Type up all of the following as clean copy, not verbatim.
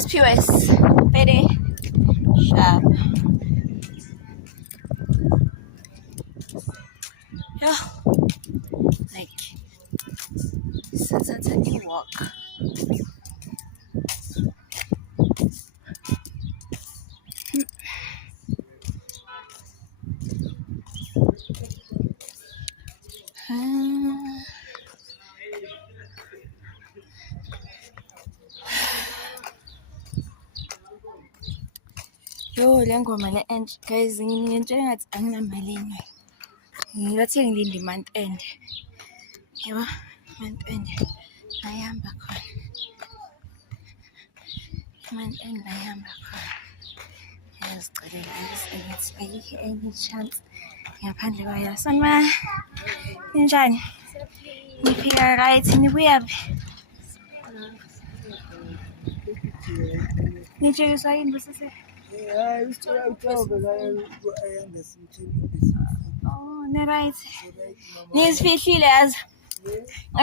Siphiwe very sharp. Yeah, like that's a new walk. Yo, le ngoma le end guys, ngiyinto engathi anginamali enye. Ngathi ngilinde i-month end. Yebo, month end ayihamba khona. Month end ayihamba khona. Yazicelela ukuthi ayikho enye chance ngaphandle kwayo. Sanma, ninjani? Niphika right, nibuyaphi? Nitshekiswa yini busise? Oh, ne-right. Nizifihlile yazi.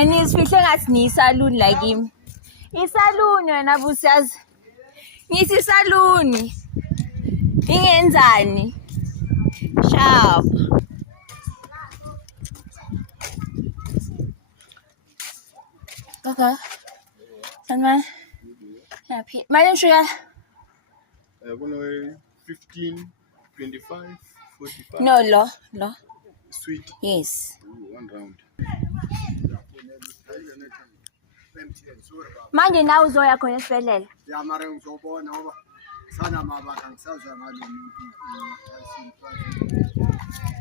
Nizifihle ngathi niyisaluni like him. Isaluni wena busiyazi. Ngithi isaluni. Ingenzani? Sharp. Okay. Sanma. Happy. Malin sugar? 15, 25, 45. No, lo. Sweet. Yes. Ooh, 1 round. Manje nawe uzoya khona esibhedlela. Ya mara ngizobona ngoba sana mabaka ngisazwa ngalo muntu.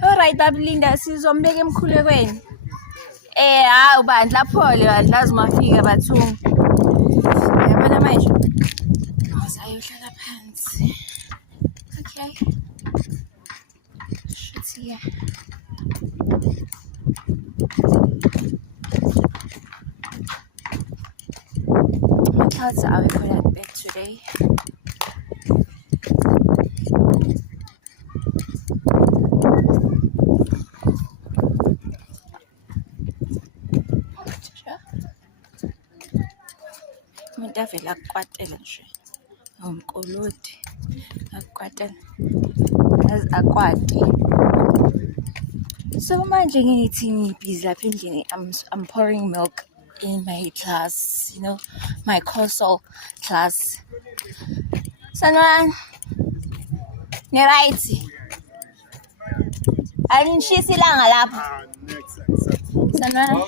Alright, abulinda sizombeka emkhulekweni. Ubandla phole badla zimafika bathunga. Yabona manje. Ayohlala phansi. Okay. Shit here. My thoughts are we put at bed today. Umuntu avela akukwatela nje. Umkolodi akukwatela. Akwati. So manje ngithi ngibhizi lapha endlini. I'm pouring milk in my class, you know, my console class. Sanwan, ne-right. Alinishisa ilanga lapha. Sanwan.